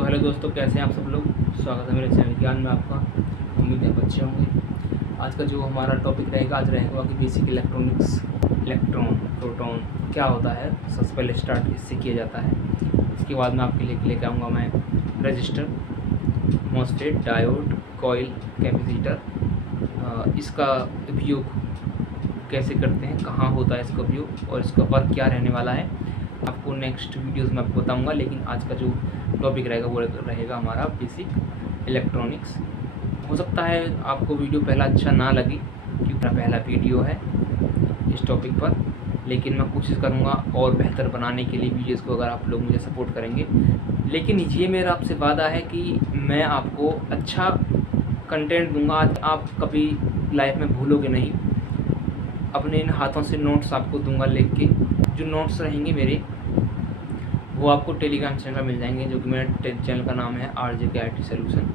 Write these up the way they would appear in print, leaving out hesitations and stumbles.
तो हेलो दोस्तों, कैसे हैं आप सब लोग। स्वागत है मेरे चैनल ज्ञान में आपका। उम्मीद है अच्छे होंगे। आज का जो हमारा टॉपिक रहेगा कि बेसिक इलेक्ट्रॉनिक्स, इलेक्ट्रॉन, प्रोटॉन क्या होता है। सबसे पहले स्टार्ट इससे किया जाता है। इसके बाद मैं आपके लिए लेके आऊँगा मैं register, MOSFET, diode, coil, capacitor, इसका उपयोग कैसे करते हैं, कहाँ होता है इसका उपयोग और इसका वर्क क्या रहने वाला है, आपको नेक्स्ट वीडियोज़ में आपको बताऊँगा। लेकिन आज का जो टॉपिक रहेगा वो रहेगा हमारा बेसिक इलेक्ट्रॉनिक्स। हो सकता है आपको वीडियो पहला अच्छा ना लगे क्योंकि मेरा पहला वीडियो है इस टॉपिक पर, लेकिन मैं कोशिश करूँगा और बेहतर बनाने के लिए वीडियोज़ को, अगर आप लोग मुझे सपोर्ट करेंगे। लेकिन ये मेरा आपसे वादा है कि मैं आपको अच्छा कंटेंट दूँगा। आप कभी लाइफ में भूलोगे नहीं। अपने इन हाथों से नोट्स आपको दूंगा लिख के। जो नोट्स रहेंगे मेरे वो आपको टेलीग्राम चैनल पर मिल जाएंगे, जो कि मेरा चैनल का नाम है RJK IT सॉल्यूशन।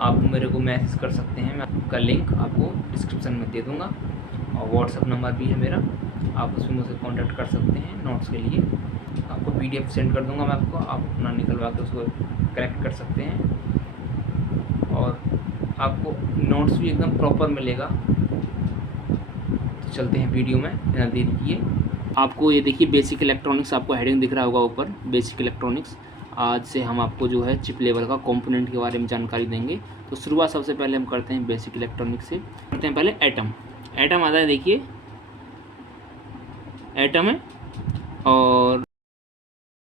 आप मेरे को मैसेज कर सकते हैं, मैं आपका लिंक आपको डिस्क्रिप्शन में दे दूंगा और व्हाट्सअप नंबर भी है मेरा, आप उसमें मुझसे कांटेक्ट कर सकते हैं नोट्स के लिए। आपको PDF सेंड कर दूंगा मैं आपको, आप अपना निकलवा के उसको कलेक्ट कर सकते हैं और आपको नोट्स भी एकदम प्रॉपर मिलेगा। चलते हैं वीडियो में, बिना देरी किए। आपको ये देखिए बेसिक इलेक्ट्रॉनिक्स, आपको हेडिंग दिख रहा होगा ऊपर, बेसिक इलेक्ट्रॉनिक्स। आज से हम आपको जो है चिप लेवल का कंपोनेंट के बारे में जानकारी देंगे। तो शुरुआत सबसे पहले हम करते हैं बेसिक इलेक्ट्रॉनिक्स से। करते हैं पहले एटम। एटम आता है, देखिए एटम है और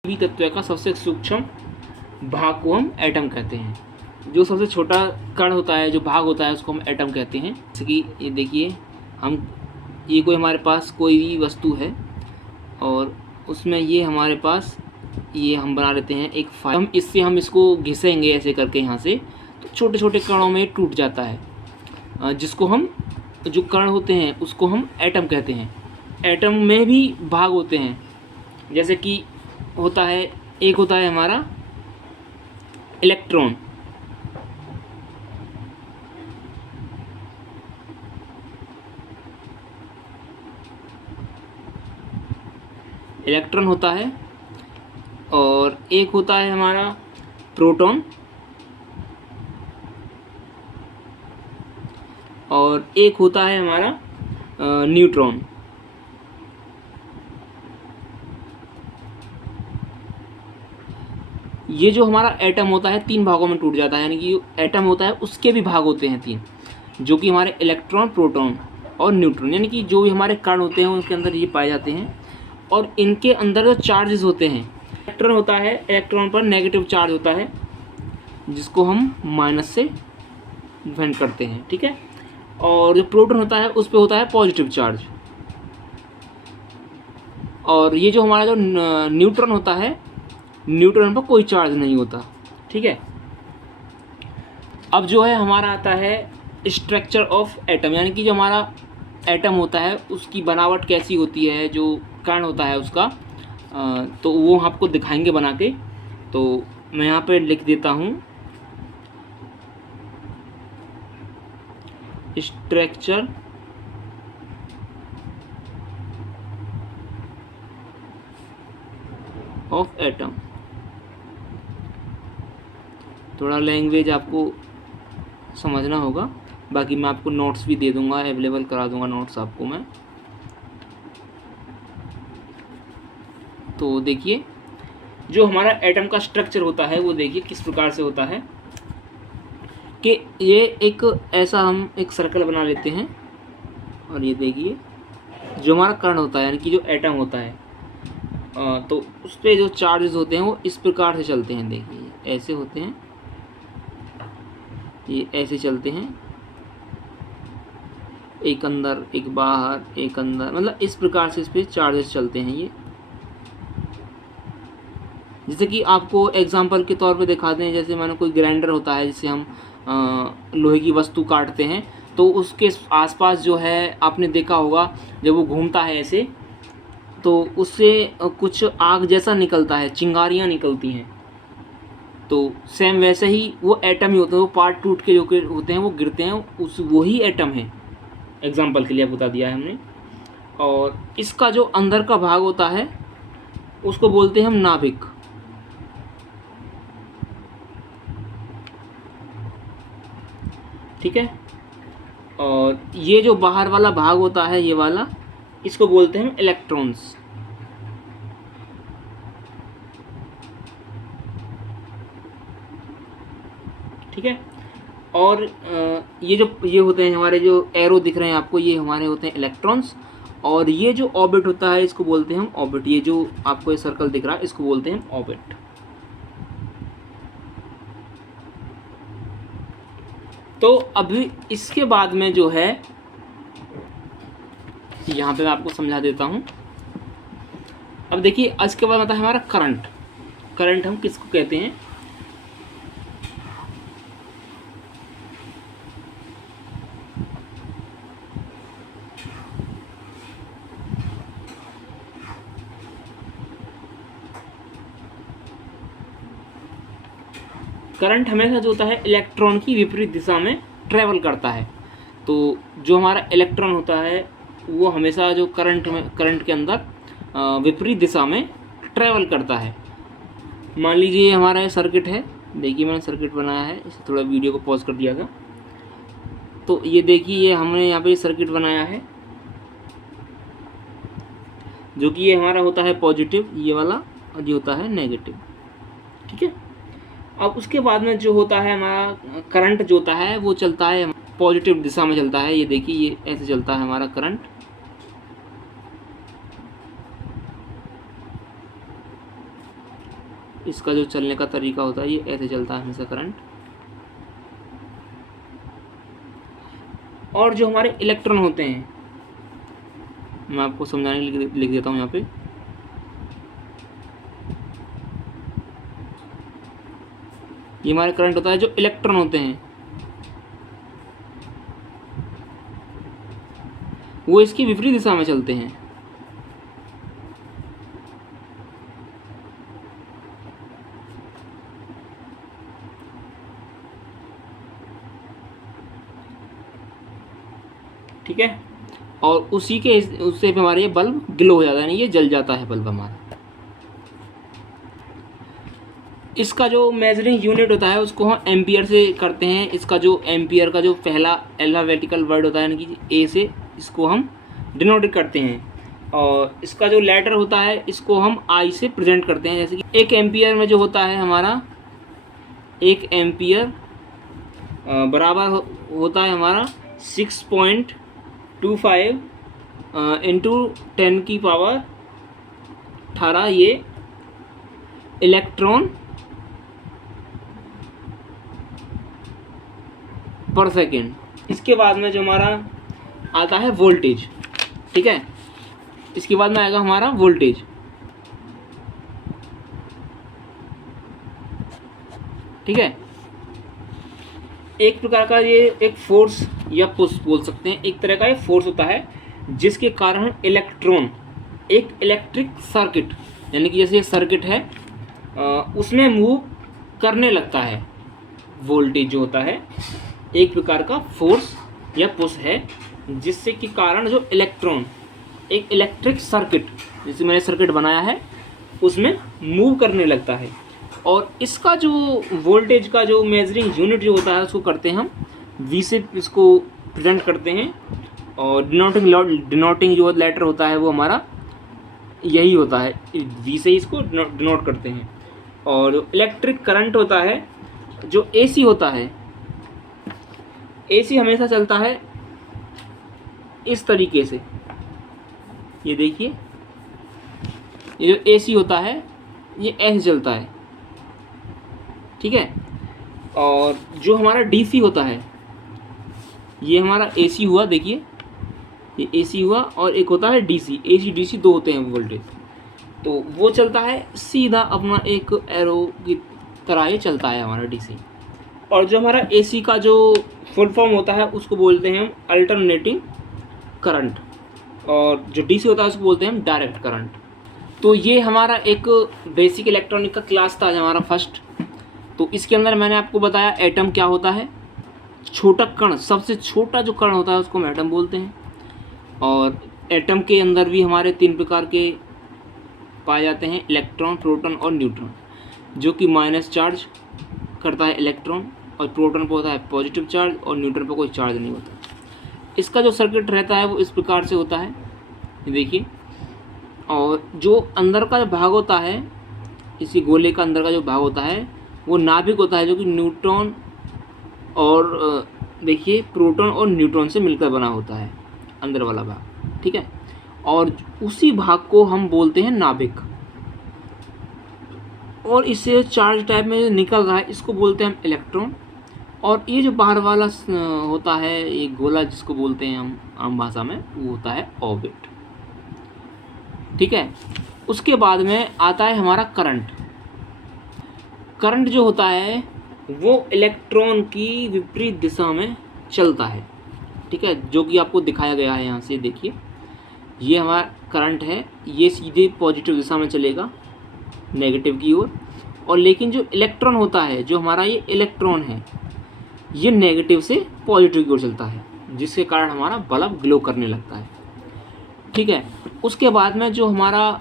सभी तत्व का सबसे सूक्ष्म भाग को हम एटम कहते हैं। जो सबसे छोटा कण होता है, जो भाग होता है, उसको हम एटम कहते हैं। जैसे कि ये देखिए, ये कोई हमारे पास कोई भी वस्तु है और उसमें ये हमारे पास ये हम बना लेते हैं एक फाइल। हम इसको घिसेंगे ऐसे करके यहाँ से, तो छोटे छोटे कणों में टूट जाता है, जिसको हम, जो कण होते हैं उसको हम एटम कहते हैं। एटम में भी भाग होते हैं, जैसे कि होता है, एक होता है हमारा इलेक्ट्रॉन। इलेक्ट्रॉन होता है और एक होता है हमारा प्रोटॉन और एक होता है हमारा न्यूट्रॉन। ये जो हमारा एटम होता है तीन भागों में टूट जाता है, यानी कि एटम होता है उसके भी भाग होते हैं तीन, जो कि हमारे इलेक्ट्रॉन, प्रोटॉन और न्यूट्रॉन, यानी कि जो भी हमारे कण होते हैं उनके अंदर ये पाए जाते हैं। और इनके अंदर जो चार्जेस होते हैं, इलेक्ट्रॉन होता है, इलेक्ट्रॉन पर नेगेटिव चार्ज होता है जिसको हम माइनस से डिफाइन करते हैं, ठीक है। और जो प्रोटॉन होता है उस पर होता है पॉजिटिव चार्ज। और ये जो हमारा जो न्यूट्रॉन होता है, न्यूट्रॉन पर कोई चार्ज नहीं होता, ठीक है। अब जो है हमारा आता है स्ट्रक्चर ऑफ एटम, यानी कि जो हमारा एटम होता है उसकी बनावट कैसी होती है, जो कण होता है उसका, तो वो आपको दिखाएंगे बना के। तो मैं यहाँ पे लिख देता हूँ स्ट्रक्चर ऑफ एटम। थोड़ा लैंग्वेज आपको समझना होगा, बाकी मैं आपको नोट्स भी दे दूंगा, अवेलेबल करा दूंगा नोट्स आपको मैं। तो देखिए जो हमारा एटम का स्ट्रक्चर होता है वो देखिए किस प्रकार से होता है कि ये एक ऐसा, हम एक सर्कल बना लेते हैं और ये देखिए जो हमारा कण होता है, यानी कि जो एटम होता है, तो उस पर जो चार्जेस होते हैं वो इस प्रकार से चलते हैं। देखिए ऐसे होते हैं, ये ऐसे चलते हैं, एक अंदर एक बाहर, एक अंदर, मतलब इस प्रकार से इस पर चार्जेस चलते हैं ये। जैसे कि आपको एग्जांपल के तौर पे दिखा दें, जैसे मानो कोई ग्राइंडर होता है जिससे हम लोहे की वस्तु काटते हैं, तो उसके आसपास जो है आपने देखा होगा जब वो घूमता है ऐसे, तो उससे कुछ आग जैसा निकलता है, चिंगारियाँ निकलती हैं। तो सेम वैसे ही वो एटम ही होता है, वो पार्ट टूट के जो होते हैं वो गिरते हैं, उस वही एटम है। एग्जांपल के लिए बता दिया है हमने। और इसका जो अंदर का भाग होता है उसको बोलते हैं हम नाभिक। ठीक है। और ये जो बाहर वाला भाग होता है, ये वाला, इसको बोलते हैं इलेक्ट्रॉन्स। ठीक है। और ये होते हैं हमारे, जो एरो दिख रहे हैं आपको, ये हमारे होते हैं इलेक्ट्रॉन्स। और ये जो ऑर्बिट होता है, इसको बोलते हैं हम ऑर्बिट। ये जो आपको ये सर्कल दिख रहा है, इसको बोलते हैं हम ऑर्बिट। तो अभी इसके बाद में जो है, यहाँ पे मैं आपको समझा देता हूँ। अब देखिए, इसके बाद आता है हमारा करंट। करंट हम किसको कहते हैं? करंट हमेशा जो होता है इलेक्ट्रॉन की विपरीत दिशा में ट्रैवल करता है। तो जो हमारा इलेक्ट्रॉन होता है वो हमेशा जो करंट के अंदर विपरीत दिशा में ट्रैवल करता है। मान लीजिए हमारा ये सर्किट है, देखिए मैंने सर्किट बनाया है, इसे थोड़ा वीडियो को पॉज कर दिया था। तो ये देखिए, ये हमने यहाँ पे सर्किट बनाया है, जो कि ये हमारा होता है पॉजिटिव, ये वाला, और ये होता है नेगेटिव। ठीक है। अब उसके बाद में जो होता है हमारा करंट जो होता है वो चलता है पॉजिटिव दिशा में चलता है। ये देखिए, ये ऐसे चलता है हमारा करंट। इसका जो चलने का तरीका होता है, ये ऐसे चलता है हमेशा करंट। और जो हमारे इलेक्ट्रॉन होते हैं, मैं आपको समझाने के लिए लिख देता हूँ यहाँ पे। ये हमारा करंट होता है, जो इलेक्ट्रॉन होते हैं वो इसकी विपरीत दिशा में चलते हैं। ठीक है। और उसी के उससे हमारा ये बल्ब ग्लो हो जाता है, यानी ये जल जाता है बल्ब हमारा। इसका जो मेजरिंग यूनिट होता है उसको हम एम्पियर से करते हैं। इसका जो एम्पियर का जो पहला अल्फाबेटिकल वर्ड होता है, यानी कि ए से, इसको हम डिनोट करते हैं। और इसका जो लेटर होता है इसको हम आई से प्रेजेंट करते हैं। जैसे कि 1 एम्पियर में जो होता है हमारा, 1 एम्पियर बराबर होता है हमारा 6.25 इंटू 10 की पावर 18 ये इलेक्ट्रॉन पर सेकेंड। इसके बाद में जो हमारा आता है वोल्टेज। ठीक है। इसके बाद में आएगा हमारा वोल्टेज। ठीक है। एक प्रकार का ये एक फोर्स या पुश बोल सकते हैं, एक तरह का ये फोर्स होता है जिसके कारण इलेक्ट्रॉन एक इलेक्ट्रिक सर्किट, यानी कि जैसे ये सर्किट है उसमें मूव करने लगता है। वोल्टेज जो होता है एक प्रकार का फोर्स या पुश है जिससे कि कारण जो इलेक्ट्रॉन एक इलेक्ट्रिक सर्किट, जैसे मैंने सर्किट बनाया है, उसमें मूव करने लगता है। और इसका जो वोल्टेज का जो मेजरिंग यूनिट जो होता है उसको करते हैं हम वी से, इसको प्रेजेंट करते हैं। और डिनोटिंग जो लेटर होता है वो हमारा यही होता है, वी से इसको डिनोट करते हैं। और इलेक्ट्रिक करंट होता है जो एसी होता है, एसी हमेशा चलता है इस तरीके से। ये देखिए, ये जो एसी होता है ये ऐसे चलता है। ठीक है। और जो हमारा डीसी होता है, ये हमारा एसी हुआ, देखिए ये एसी हुआ, और एक होता है डीसी। एसी डीसी दो होते हैं वोल्टेज, तो वो चलता है सीधा अपना एक एरो की तरह ये चलता है हमारा डीसी। और जो हमारा एसी का जो फुल फॉर्म होता है उसको बोलते हैं हम अल्टरनेटिंग करंट, और जो डीसी होता है उसको बोलते हैं हम डायरेक्ट करंट। तो ये हमारा एक बेसिक इलेक्ट्रॉनिक का क्लास था हमारा फर्स्ट। तो इसके अंदर मैंने आपको बताया एटम क्या होता है, छोटा कण, सबसे छोटा जो कण होता है उसको हम एटम बोलते हैं। और एटम के अंदर भी हमारे 3 प्रकार के पाए जाते हैं, इलेक्ट्रॉन, प्रोटॉन और न्यूट्रॉन। जो कि माइनस चार्ज करता है इलेक्ट्रॉन, और प्रोटॉन पर होता है पॉजिटिव चार्ज और न्यूट्रॉन पर कोई चार्ज नहीं होता। इसका जो सर्किट रहता है वो इस प्रकार से होता है, देखिए। और जो अंदर का भाग होता है, इसी गोले का अंदर का जो भाग होता है वो नाभिक होता है, जो कि न्यूट्रॉन और देखिए प्रोटॉन और न्यूट्रॉन से मिलकर बना होता है अंदर वाला भाग, ठीक है। और उसी भाग को हम बोलते हैं नाभिक। और इससे चार्ज टाइप में जो निकल रहा है इसको बोलते हैं हम इलेक्ट्रॉन। और ये जो बाहर वाला होता है ये गोला जिसको बोलते हैं हम आम भाषा में, वो होता है ऑर्बिट, ठीक है। उसके बाद में आता है हमारा करंट। करंट जो होता है वो इलेक्ट्रॉन की विपरीत दिशा में चलता है, ठीक है, जो कि आपको दिखाया गया है यहाँ से। देखिए ये हमारा करंट है, ये सीधे पॉजिटिव दिशा में चलेगा नेगेटिव की ओर। और लेकिन जो इलेक्ट्रॉन होता है, जो हमारा ये इलेक्ट्रॉन है, ये नेगेटिव से पॉजिटिव की ओर चलता है, जिसके कारण हमारा बल्ब ग्लो करने लगता है, ठीक है। उसके बाद में जो हमारा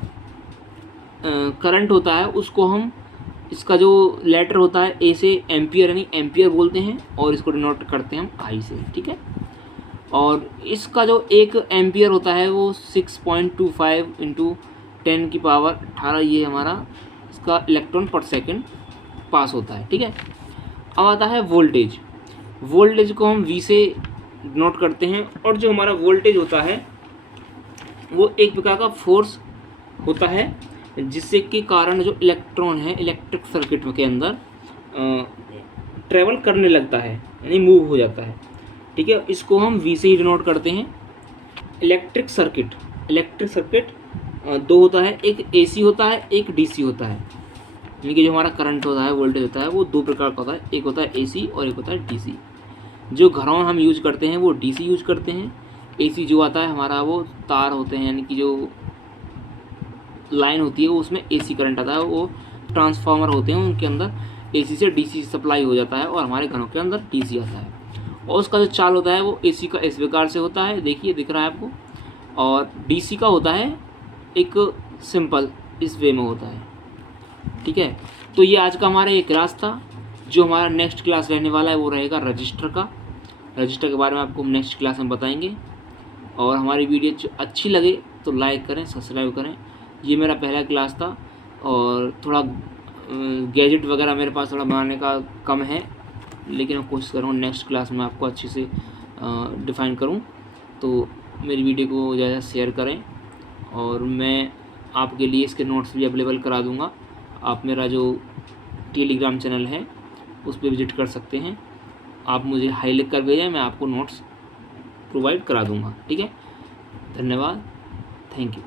करंट होता है उसको हम, इसका जो लेटर होता है ए से एम्पियर यानी एम्पियर बोलते हैं, और इसको डिनोट करते हैं हम आई से, ठीक है। और इसका जो एक एम्पियर होता है वो 6.25 × 10⁻18 ये हमारा इसका इलेक्ट्रॉन पर सेकंड पास होता है, ठीक है। अब आता है वोल्टेज। वोल्टेज को हम वी से नोट करते हैं। और जो हमारा वोल्टेज होता है वो एक प्रकार का फोर्स होता है, जिससे के कारण जो इलेक्ट्रॉन है इलेक्ट्रिक सर्किट के अंदर ट्रेवल करने लगता है, यानी मूव हो जाता है, ठीक है। इसको हम वी से ही डिनोट करते हैं। इलेक्ट्रिक सर्किट दो होता है, एक एसी होता है, एक डीसी होता है। यानी कि जो हमारा करंट होता है, वोल्टेज होता है, वो दो प्रकार का होता है, एक होता है एसी और एक होता है डीसी। जो घरों में हम यूज करते हैं वो डीसी यूज करते हैं। एसी जो आता है हमारा वो तार होते हैं, यानी कि जो लाइन होती है वो उसमें एसी करंट आता है, वो ट्रांसफार्मर होते हैं, उनके अंदर एसी से डीसी सप्लाई हो जाता है और हमारे घरों के अंदर डीसी आता है। और उसका जो चाल होता है वो एसी का इस प्रकार से होता है, देखिए दिख रहा है आपको। और डीसी का होता है एक सिंपल इस वे में होता है, ठीक है। तो ये आज का हमारा एक क्लास था। जो हमारा नेक्स्ट क्लास रहने वाला है वो रहेगा रजिस्टर का। रजिस्टर के बारे में आपको हम नेक्स्ट क्लास में बताएंगे। और हमारी वीडियो अच्छी लगे तो लाइक करें, सब्सक्राइब करें। ये मेरा पहला क्लास था और थोड़ा गैजेट वगैरह मेरे पास थोड़ा बनाने का कम है, लेकिन मैं कोशिश करूँगा नेक्स्ट क्लास में आपको अच्छे से डिफ़ाइन करूँ। तो मेरी वीडियो को ज़्यादा शेयर करें और मैं आपके लिए इसके नोट्स भी अवेलेबल करा दूँगा। आप मेरा जो टेलीग्राम चैनल है उस पर विजिट कर सकते हैं। आप मुझे हाई लिख कर भेजें, मैं आपको नोट्स प्रोवाइड करा दूँगा, ठीक है। धन्यवाद, थैंक यू।